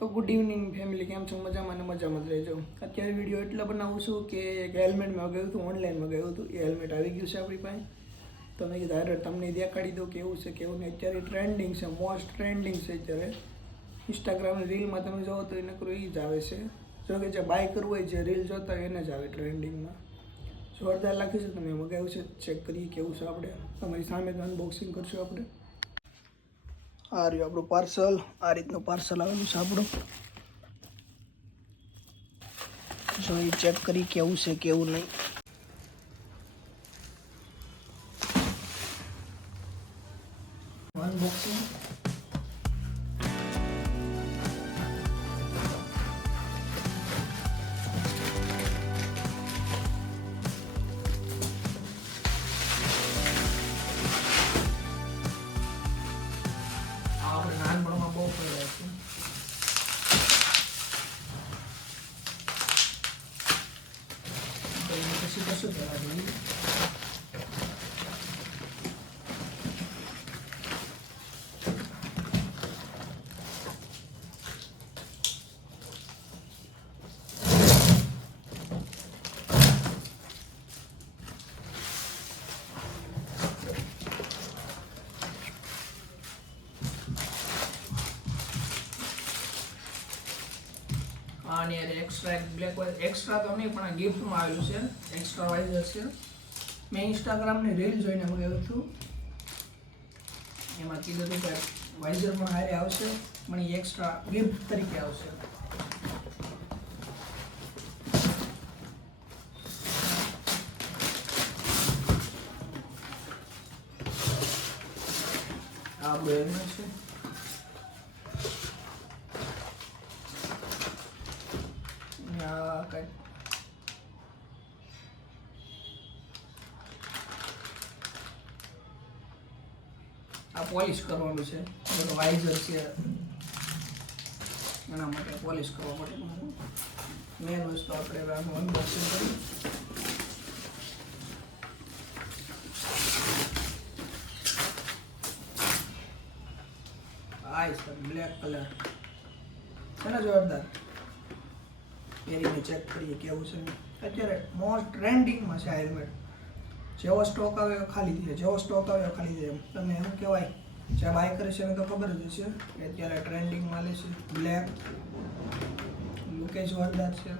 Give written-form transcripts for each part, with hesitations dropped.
તો good evening family, કેમ છો? મજામાં ને મજામાં જ રહેજો. અત્યારે વિડીયો એટલે બનાવું છું કે એક હેલ્મેટ મગાવ્યું હતું, ઓનલાઈન મગાવ્યું હતું. એ હેલ્મેટ આવી ગયું છે આપણી પાસે. તો મેં કીધું હારે તમને દેખાડી દઉં કેવું છે કેવું નહીં. અત્યારે ટ્રેન્ડિંગ છે, મોસ્ટ ટ્રેન્ડિંગ છે અત્યારે. ઇન્સ્ટાગ્રામની રીલમાં તમે જોવો તો એને કરું એ જ આવે છે. જો કે જે બાય કરવું હોય, જે રીલ જોતા હોય એને જ આવે ટ્રેન્ડિંગમાં. જોરદાર લાગે છે. તમે મગાવ્યું છે, ચેક કરીએ કેવું છે. આપણે તમારી સામે જ અનબોક્સિંગ કરશું આપણે. આ રહ્યું આપણું પાર્સલ. આ રીતનું પાર્સલ આવેલું છે આપણું. જો એ ચેક કરી કેવું છે કેવું નહીં. અનબોક્સિંગ. આપણે નાનપણમાં બહુ પહેર્યા છે. પછી કશું કરવા જોઈએ. અને એક્સ્ટ્રા બ્લેક એક્સ્ટ્રા તો નહીં પણ ગિફ્ટમાં આવેલું છે. એક્સ્ટ્રા વાઇઝર છે. મેં ઇન્સ્ટાગ્રામની રીલ જોઈને મગાવ્યું હતું. એમાં કીધું હતું કે વાઇઝર પણ હારે આવશે, પણ એ એક્સ્ટ્રા ગિફ્ટ તરીકે આવશે. આ હેલ્મેટ છે. આ પોલિશ કરવાનું છે. વાઇઝર છે એના માટે પોલિશ કરવા માટે મેન વસ્તુ આપણે આનું અનબોક્સિંગ કરીએ. આ છે બ્લેક કલર છે ને, જોરદાર. પહેરીને ચેક કરીએ કેવું છે. અત્યારે મોસ્ટ ટ્રેન્ડિંગમાં છે આ હેલ્મેટ. જેવો સ્ટોક આવે ખાલી થઈ જાય, જેવો સ્ટોક આવે ખાલી થઈ જાય. તમને શું કહેવાય, જે બાય કરે છે એને તો ખબર જ હશે કે અત્યારે ટ્રેન્ડિંગમાં લે છે. બ્લેક લુકે જોરદાર છે.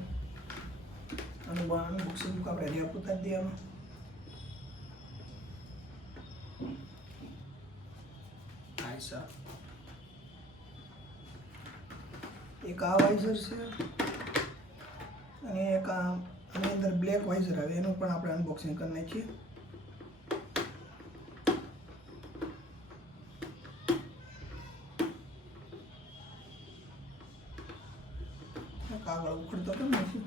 અનબોક્સિંગ આપણે રેપ ઉતારી દઈએ આમાં. આયસા એક આ વાઇઝર છે અને એક આની અંદર બ્લેક વાઇઝર આવે, એનું પણ આપણે અનબોક્સિંગ કરી નાખીએ. કાગળ ઉખડતો કેમ નથી?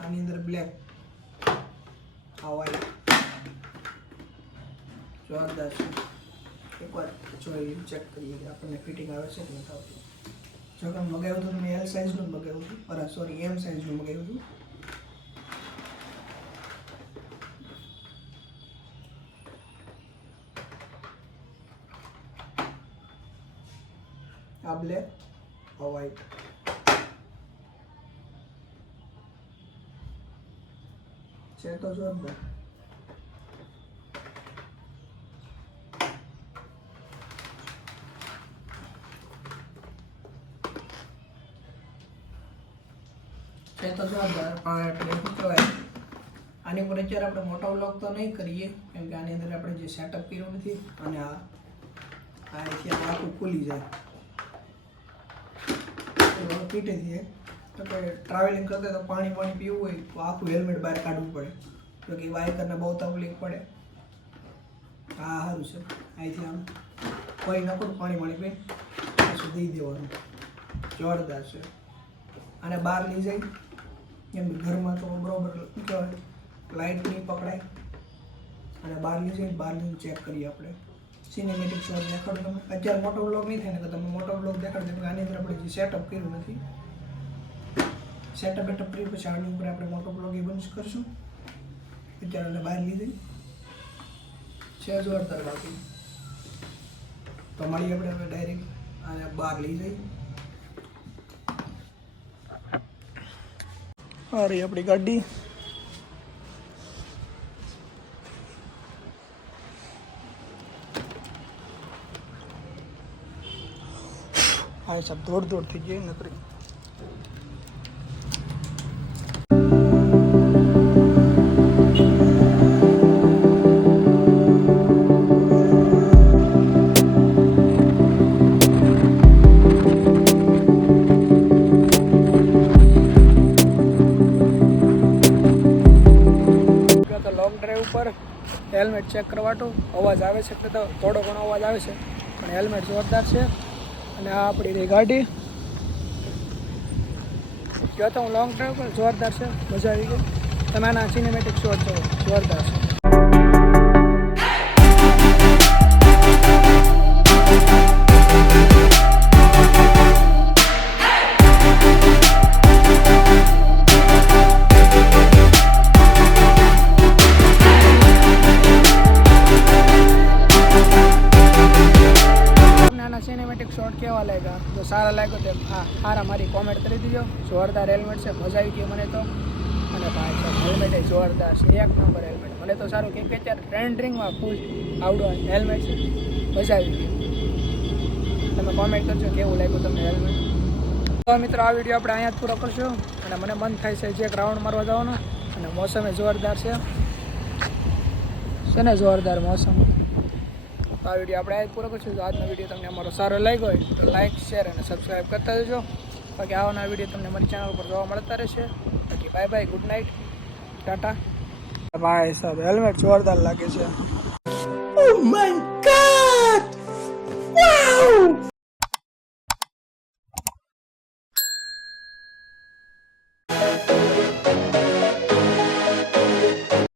આની અંદર બ્લેક, આ વ્હાઈટ જોરદાર છે. એકવાર જોઈ ચેક કરીએ કે આપણને ફિટિંગ આવે છે કે નથી આવતું. જો કે મગાવ્યું હતું મેં એલ સાઇઝનું જ મગાવ્યું હતું, સોરી એમ સાઇઝનું મગાવ્યું હતું. આ બ્લેક, આ વ્હાઈટ. છે તો જોરદાર. છે તો જોરદાર. આપણે શું કહેવાય, આની પર અત્યારે આપણે મોટો વ્લોગ તો નહીં કરીએ કેમ કે આની અંદર આપણે જે સેટઅપ કર્યું નથી. અને અહીંથી આખું ખુલી જાય, પીટે દઈએ. તો કે ટ્રાવેલિંગ કરતા તો પાણી પીવું હોય તો આખું હેલ્મેટ બહાર કાઢવું પડે, તો કે બાઇકરને બહુ તકલીફ પડે. હા સારું છે. અહીંથી આમ કોઈ નાખો પાણી પી પછી દઈ દેવાનું. જોરદાર છે. અને બહાર લઈ જાય એમ ઘરમાં તો બરોબર કહેવાય લાઇટ નહીં પકડાય. અને બહાર લઈ જઈને બહાર લઈને ચેક કરીએ આપણે. સિનેમેટિક શોટ દેખાડો તમે. અત્યારે મોટો વ્લોગ નહીં થાય ને, કે તમે મોટો વ્લોગ દેખાડો. આની અંદર આપણે જે સેટઅપ કર્યું નથી, સેટઅપ બેટઅપ કરી પછી આની ઉપર આપણે મોટો બ્લોગ એ બંધ કરશું. અત્યારે બહાર લીધી છે જોરદાર બાકી તો મળીએ આપણે હવે ડાયરેક્ટ અને બહાર લઈ જઈએ. આ રહી આપણી ગાડી. હા સાહેબ દોડ થઈ ગઈ નકરી. લોંગ ડ્રાઈવ ઉપર હેલ્મેટ ચેક કરવાટો અવાજ આવે છે એટલે તો થોડો ઘણો અવાજ આવે છે પણ હેલ્મેટ જોરદાર છે. અને આ આપણી રહી ગાડી. ગયો તો હું લોંગ ડ્રાઈવ પર જોરદાર છે, મજા આવી ગઈ. તમે આના સિનેમેટિક શોટ જોવો જોરદાર છે. સિનેમેટિક શોટ કેવા લાગ્યા? જો સારા લાગ્યો તો સારા મારી કોમેન્ટ કરી દીજો. જોરદાર હેલ્મેટ છે, મજા આવી ગઈ મને તો. અને ભાઈ સાહેબ હેલ્મેટ એ જોરદાર છે, એક નંબર હેલ્મેટ. મને તો સારું કેમ કે અત્યારે ટ્રેન્ડિંગમાં ફૂલ આવડો હેલ્મેટ છે, મજા આવી ગઈ. તમે કોમેન્ટ કરજો કેવું લાગ્યું તમને હેલ્મેટ. તો મિત્રો આ વિડીયો આપણે અહીંયા જ પૂરો કરશું. અને મને મન થાય છે જે એક રાઉન્ડ મારવા જવાનો. અને મોસમ એ જોરદાર છે ને જોરદાર મોસમ. તો આ વિડીયો આપણે પૂરો કરશું. તો આજનો વિડીયો તમને અમારો સારો લાગ્યો હોય તો લાઇક શેર અને સબસ્ક્રાઈબ કરતા જજો. બાકી આવવાના વિડીયો તમને મારી ચેનલ પર જોવા મળતા રહેશે. બાકી bye bye, good night, Tata. ભાઈ સાહેબ હેલ્મેટ જોરદાર લાગે છે. Oh my God.